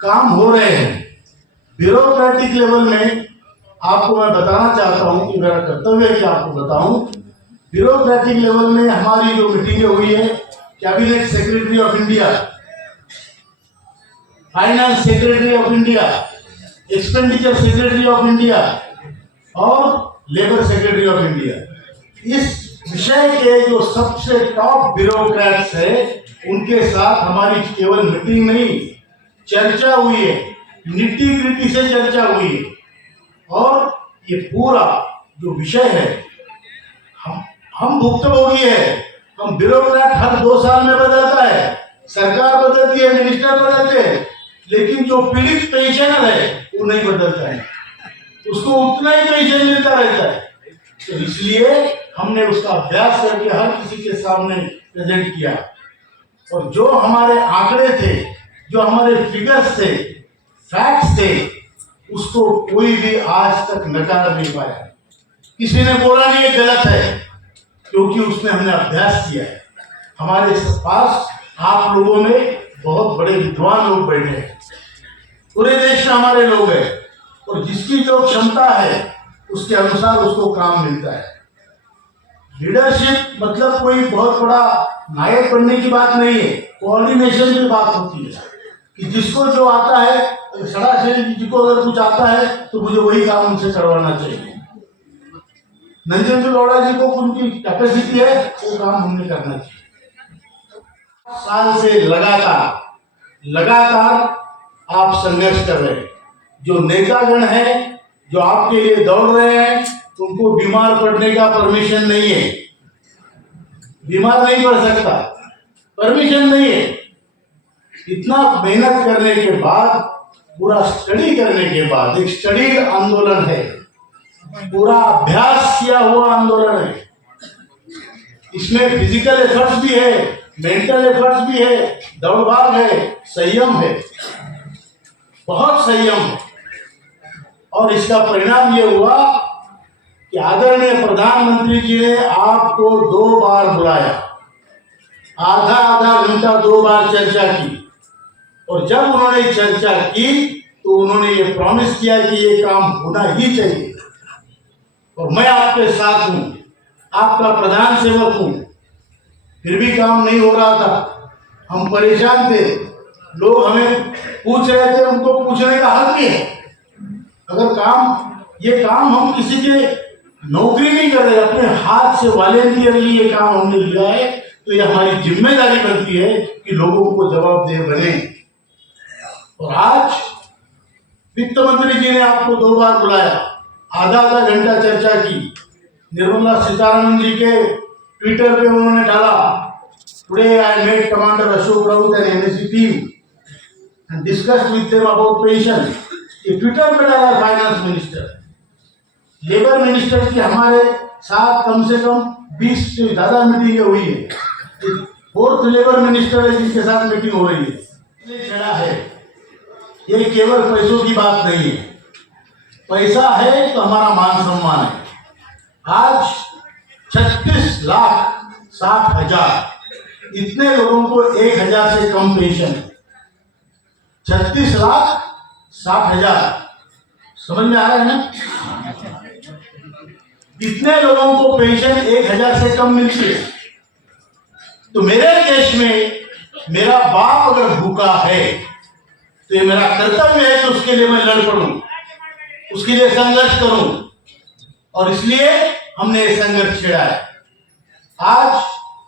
काम हो रहे हैं। ब्यूरोक्रेटिक लेवल में आपको मैं बताना चाहता हूं कि मेरा कर्तव्य है कि आपको बताऊं। ब्यूरोक्रेटिक लेवल में हमारी जो मीटिंगें हुई है, cabinet secretary of India, finance secretary of India, expenditure secretary of India और लेबर सेक्रेटरी ऑफ इंडिया, इस विषय के जो सबसे टॉप ब्यूरोक्रेट्स है उनके साथ हमारी केवल मीटिंग नहीं, चर्चा हुई है, निटी ग्रिटी से चर्चा हुई है। और ये पूरा जो विषय है, हम भुक्तभोगी है। हम ब्यूरोक्रेट हर 2 साल में बदलता है, सरकार बदलती है, मिनिस्टर बदलते हैं, लेकिन जो पीड़ित पेंशनर है वो नहीं बदलता है, उसको उतना ही पेंशन मिलता रहता है। तो इसलिए हमने उसका अभ्यास करके हर किसी के सामने प्रेजेंट किया, और जो हमारे आंकड़े थे, जो हमारे फिगर्स थे, फैक्ट्स थे, उसको कोई भी आज तक नकार नहीं पाया। किसी ने बोला नहीं ये गलत है, क्योंकि उसमें हमने अभ्यास किया है। हमारे पास आप लोगों में बहुत बड़े विद्वान लोग बैठे हैं, पूरे देश में हमारे लोग हैं, और जिसकी जो क्षमता है उसके अनुसार उसको काम मिलता है। लीडरशिप मतलब कोई बहुत बड़ा नायक बनने की बात नहीं है, कोऑर्डिनेशन की बात होती है कि जिसको जो आता है, सरासरी जिसको अगर कुछ आता है तो मुझे वही काम उनसे करवाना चाहिए। नंजेंद्र गौड़ा जी को उनकी कैपेसिटी है, वो काम हमने करना चाहिए। साल से लगातार आप संघर्ष कर रहे हैं। जो नेतागण है, जो आपके लिए दौड़ रहे हैं, उनको बीमार पड़ने का परमिशन नहीं है, बीमार नहीं पड़ सकता, परमिशन नहीं है। इतना मेहनत करने के बाद, पूरा स्टडी करने के बाद, एक स्टडी आंदोलन है, पूरा अभ्यास किया हुआ आंदोलन है। इसमें फिजिकल एफर्ट्स भी है, मेंटल एफर्ट्स भी है, दौड़ भाग है, संयम है, बहुत संयम है। और इसका परिणाम ये हुआ कि आदरणीय प्रधानमंत्री जी ने आपको 2 बार बुलाया, आधा घंटा 2 बार चर्चा की, और जब उन्होंने चर्चा की तो उन्होंने ये प्रॉमिस किया कि ये काम होना ही चाहिए, और मैं आपके साथ हूं, आपका प्रधान सेवक हूं। फिर भी काम नहीं हो रहा था, हम परेशान थे, लोग हमें पूछ रहे थे, उनको पूछने का हक भी है। अगर ये काम हम किसी के नौकरी नहीं कर रहे, अपने हाथ से वॉलेंटियरली ये काम हमने लिया है, तो ये हमारी जिम्मेदारी बनती है कि लोगों को जवाबदेह बने। और आज वित्त मंत्री जी ने आपको 2 बार बुलाया, आधा घंटा चर्चा की। निर्मला सीतारमण जी के ट्विटर पे उन्होंने डाला, today I met commander Ashok Raut and NSC team and discussed with them about pension. ये ट्विटर पे डाला फाइनेंस मिनिस्टर। लेबर मिनिस्टर की हमारे साथ कम से कम 20 से ज्यादा मीटिंगें हुई है। 4th लेबर मिनिस्टर है जिसके साथ मीटिंग हो रही है। ये केवल पैसों की बात नहीं है, पैसा है तो हमारा मान सम्मान है। आज 36,60,000 इतने लोगों को 1,000 से कम पेंशन है। 36,60,000 समझ में आ रहा है ना? इतने लोगों को पेंशन 1,000 से कम मिलती है। तो मेरे देश में मेरा बाप अगर भूखा है तो ये मेरा कर्तव्य है कि उसके लिए मैं लड़ पड़ूं, उसके लिए संघर्ष करूं, और इसलिए हमने ये संघर्ष छेड़ा है। आज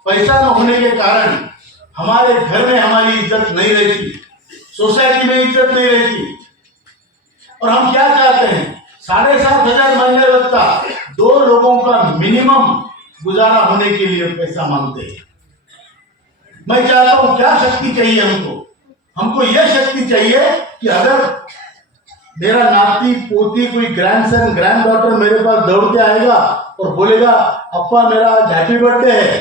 पैसा न होने के कारण हमारे घर में हमारी इज्जत नहीं रहती, सोसाइटी में इज्जत नहीं रहती, और हम क्या चाहते हैं? 7,500 महीने लगता, 2 लोगों का मिनिमम गुजारा होने के लिए पैसा मांगते हैं। मैं चाहता हूं, क्या शक्ति चाहिए हमको यह शक्ति चाहिए कि अगर मेरा नाती पोती कोई ग्रैंडसन ग्रैंड डॉटर मेरे पास दौड़ के आएगा और बोलेगा अप्पा मेरा आज हैप्पी बर्थडे है,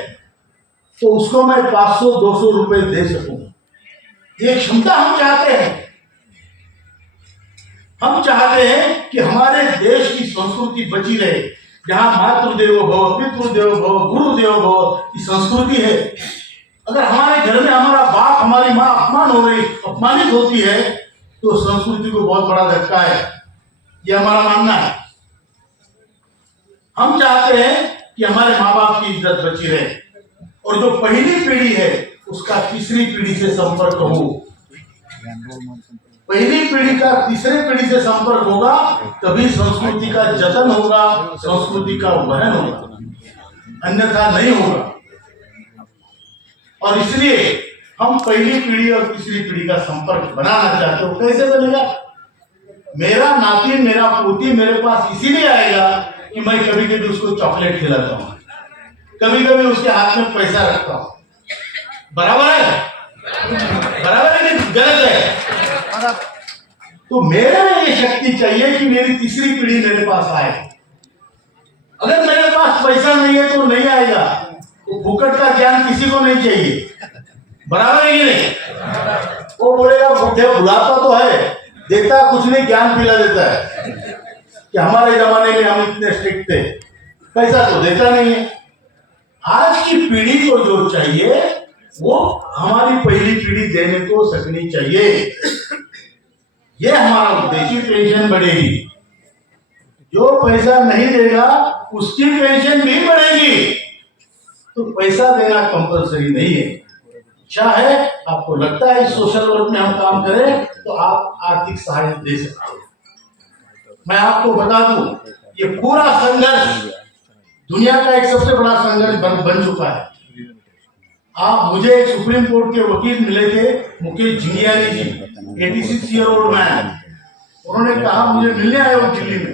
तो उसको मैं 500-200 रुपए दे सकूं। ये क्षमता हम चाहते हैं। हम चाहते हैं कि हमारे देश की संस्कृति बची रहे, जहां मातृदेवो भव, पितृदेवो भव, गुरुदेवो भव की संस्कृति है। अगर हमारे घर में हमारा बाप, हमारी माँ अपमानित होती है, तो संस्कृति को बहुत बड़ा धक्का है, ये हमारा मानना है। हम चाहते हैं कि हमारे माँ बाप की इज्जत बची रहे और जो पहली पीढ़ी है उसका तीसरी पीढ़ी से संपर्क हो। पहली पीढ़ी का तीसरी पीढ़ी से संपर्क होगा तभी संस्कृति का जतन होगा, संस्कृति का वहन होगा, अन्यथा नहीं होगा। और इसलिए हम पहली पीढ़ी और तीसरी पीढ़ी का संपर्क बनाना चाहते हो। कैसे बनेगा? मेरा नाती मेरा पोती मेरे पास इसीलिए आएगा कि मैं कभी कभी उसको चॉकलेट खिलाता हूँ, कभी कभी उसके हाथ में पैसा रखता हूँ। बराबर है? बराबर है कि गलत है? तो मेरे में ये शक्ति चाहिए कि मेरी तीसरी पीढ़ी मेरे पास आए। अगर मेरे पास पैसा नहीं है तो नहीं आएगा। तो फुकट का ज्ञान किसी को नहीं चाहिए। बराबर है कि नहीं? वो बोलेगा बुलाता तो है, देता कुछ नहीं, ज्ञान पिला देता है कि हमारे जमाने में हम इतने स्ट्रिक्ट थे, पैसा तो देता नहीं है। आज की पीढ़ी को जो चाहिए वो हमारी पहली पीढ़ी देने को सकनी चाहिए। ये हमारा उद्देश्य। पेंशन बढ़ेगी, जो पैसा नहीं देगा उसकी पेंशन भी बढ़ेगी। तो पैसा देना कंपलसरी नहीं है। इच्छा है, आपको लगता है सोशल वर्क में हम काम करें तो आप आर्थिक सहायता दे सकते हैं। मैं आपको बता दूं, ये पूरा संघर्ष दुनिया का एक सबसे बड़ा संघर्ष बन चुका है। आप मुझे एक सुप्रीम कोर्ट के वकील मिले थे, मुकेश झिंगियानी जी, 86 ईयर ओल्ड मैन। उन्होंने कहा मुझे मिलने आए हो दिल्ली में।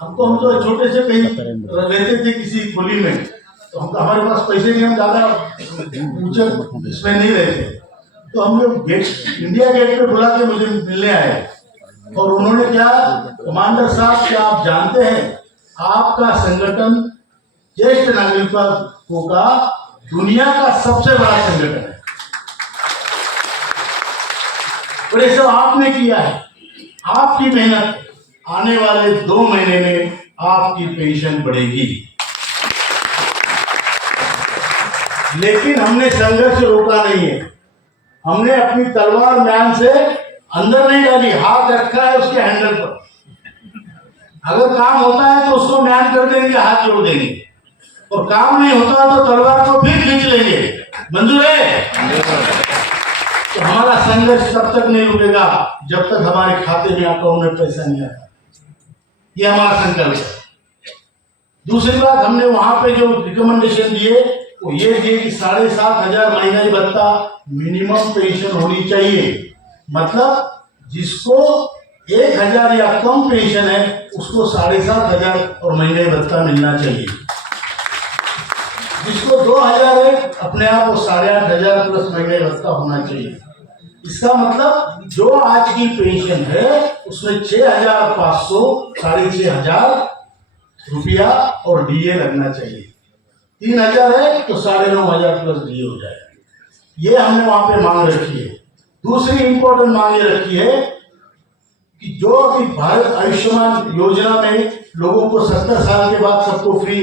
हम तो छोटे से कहीं रहते थे किसी खुली में, तो हमारे पास पैसे नहीं, हम ज्यादा ऊंचे इसमें नहीं रहते। तो हम लोग गेट, इंडिया गेट पे बुला के मुझे मिलने आए और उन्होंने क्या, कमांडर साहब क्या आप जानते हैं आपका संगठन ज्येष्ठ नागरिकों का दुनिया का सबसे बड़ा संगठन है और ये सब आपने किया है, आपकी मेहनत। आने वाले 2 महीने में आपकी पेंशन बढ़ेगी। लेकिन हमने संघर्ष रोका नहीं है। हमने अपनी तलवार म्यान से अंदर नहीं डाली, हाथ रखा है उसके हैंडल पर। अगर काम होता है तो उसको म्यान कर देंगे, हाथ जोड़ देंगे, और काम नहीं होता तो तलवार को फिर खींच लेंगे। मंजूर है? तो हमारा संघर्ष तब तक नहीं रुकेगा जब तक हमारे खाते में, अकाउंट में पैसा नहीं आता। ये हमारा संकल्प है। दूसरी बात, हमने वहां पे जो रिकमेंडेशन दिए वो ये दिए कि 7,500 महंगाई भत्ता मिनिमम पेंशन होनी चाहिए। मतलब जिसको 1,000 या कम पेंशन है उसको 7,500 और महंगाई भत्ता मिलना चाहिए। जिसको 2,000 है अपने आप वो 8,500 प्लस महंगाई भत्ता होना चाहिए। इसका मतलब जो आज की पेंशन है उसमें 6,500 6,500 रुपया और डीए लगना चाहिए। 3,000 है तो 9,500 प्लस डीए हो जाएगा। ये हमने वहां पे मांग रखी है। दूसरी इंपॉर्टेंट मांग ये रखी है कि जो अभी भारत आयुष्मान योजना में लोगों को 70 साल के बाद सबको फ्री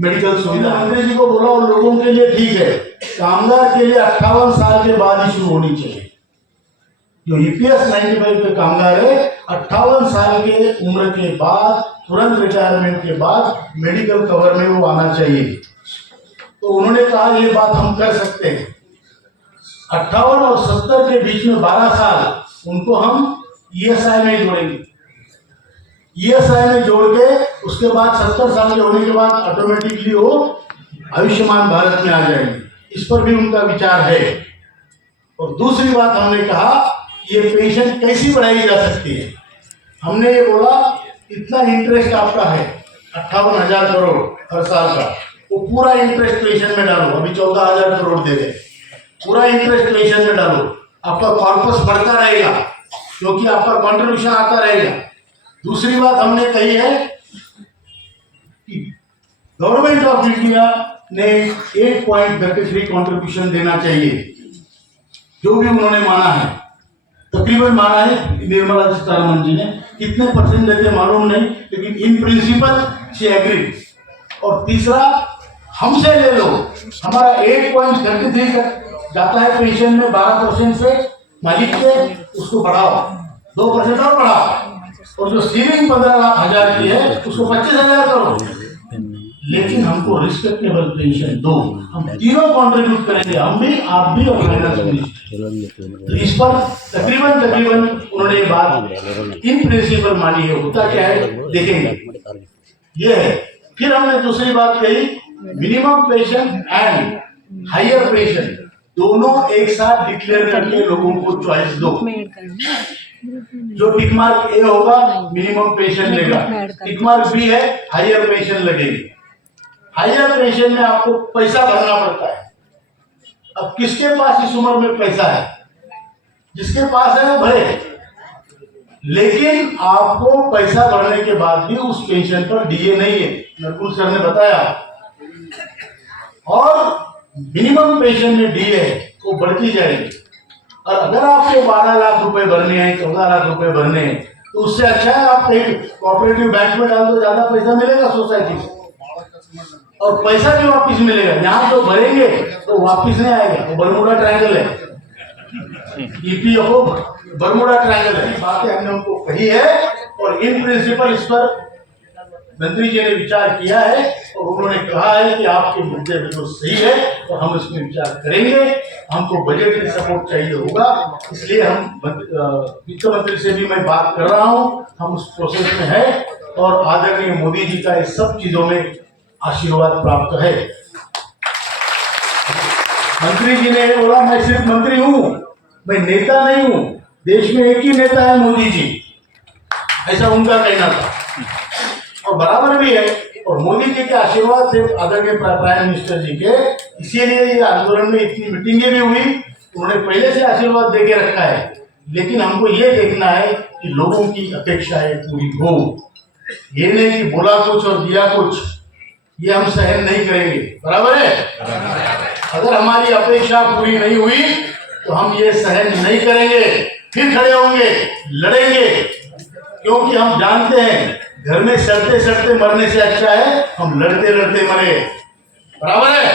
मेडिकल सुविधा, अंग्रेजी को बोला और लोगों के लिए ठीक है, कामगार के लिए 58 साल के बाद ही शुरू होनी चाहिए। जो ईपीएस 95 पे कामगार है 58 साल के उम्र के बाद, तुरंत रिटायरमेंट के बाद मेडिकल कवर में वो आना चाहिए। तो उन्होंने कहा ये बात हम कर सकते हैं। 58 और 70 के बीच में 12 साल उनको हम ईएसआई में जोड़ेंगे। ईएसआई में जोड़ के उसके बाद 70 साल के होने के बाद ऑटोमेटिकली वो आयुष्मान भारत में आ जाएंगे। इस पर भी उनका विचार है। और दूसरी बात हमने कहा ये पेंशन कैसी बढ़ाई जा सकती है। हमने ये बोला इतना इंटरेस्ट आपका है 58,000 करोड़ हर साल का, वो पूरा इंटरेस्ट पेंशन में डालो। अभी 14,000 करोड़ दे रहे, पूरा इंटरेस्ट पेंशन में डालो। आपका कॉर्पस बढ़ता रहेगा क्योंकि आपका कंट्रीब्यूशन आता रहेगा। दूसरी बात हमने कही है कि गवर्नमेंट ऑफ इंडिया ने 8.33 कंट्रीब्यूशन देना चाहिए, जो भी उन्होंने माना है, तकरीबन माना है निर्मला सीतारमण जी ने। कितने परसेंट देते मालूम नहीं, लेकिन इन प्रिंसिपल शी एग्री। और तीसरा हमसे ले लो, हमारा 8.33 जाता है पेंशन में 12% से, मालिक के उसको बढ़ाओ। 2% और बढ़ा, और जो सीलिंग 15,00,000 की है उसको 25,000 करो, लेकिन हमको रिस्पेक्टेबल पेंशन दो। हम तीनों कंट्रीब्यूट करेंगे, हम भी, आप भी और फाइनेंस मिनिस्टर। तो इस पर तकरीबन उन्होंने ये बात इन प्रिंसिपल मानी है। होता क्या है देखेंगे, ये है। फिर हमने दूसरी बात कही, minimum pension and higher pension दोनों एक साथ डिक्लेयर करके लोगों को चॉइस दो। जो टिक मार्क ए होगा मिनिमम पेंशन लेगा, टिक मार्क बी है हायर पेंशन लगेगी। हायर पेंशन में आपको पैसा भरना पड़ता है। अब किसके पास इस उम्र में पैसा है? जिसके पास है वो भरे, लेकिन आपको पैसा भरने के बाद भी उस पेंशन पर डीए नहीं है, नकुल सर ने बताया। और मिनिमम पेंशन में डीए वो बढ़ती जाएगी। और अगर आपको 12 लाख रुपए भरने हैं, 14 लाख रुपए भरने हैं, तो उससे अच्छा है आप कहीं कोऑपरेटिव बैंक में डाल दो, ज्यादा पैसा मिलेगा सोसाइटी से और पैसा भी वापिस मिलेगा। यहाँ तो भरेंगे तो वापिस नहीं आएगा, वो बरमुडा ट्रायंगल है, ईपीएफओ बरमुडा ट्रायंगल है। बातें हमने उनको कही है और इन प्रिंसिपल इस पर मंत्री जी ने विचार किया है और उन्होंने कहा है कि आपके मुद्दे बिल्कुल सही है और हम इसमें विचार करेंगे। हमको बजट सपोर्ट चाहिए होगा, इसलिए हम वित्त मंत्री से भी मैं बात कर रहा हूं, हम उस प्रोसेस में है और आदरणीय मोदी जी का इस सब चीजों में आशीर्वाद प्राप्त है। मंत्री जी ने बोला मैं सिर्फ मंत्री हूं, मैं नेता नहीं हूं, देश में एक ही नेता है मोदी जी, ऐसा उनका कहना था और बराबर भी है। और मोदी जी के आशीर्वाद से आदरणीय प्राइम मिनिस्टर जी के, इसीलिए ये आंदोलन में इतनी मीटिंगें भी हुई। उन्होंने पहले से आशीर्वाद देके रखा है, लेकिन हमको ये देखना है कि लोगों की अपेक्षाएं पूरी हो। ये नहीं कि बोला कुछ और दिया कुछ, ये हम सहन नहीं करेंगे। बराबर है? अगर हमारी अपेक्षा पूरी नहीं हुई तो हम ये सहन नहीं करेंगे, फिर खड़े होंगे, लड़ेंगे, क्योंकि हम जानते हैं घर में सड़ते सड़ते मरने से अच्छा है हम लड़ते लड़ते मरे। बराबर है?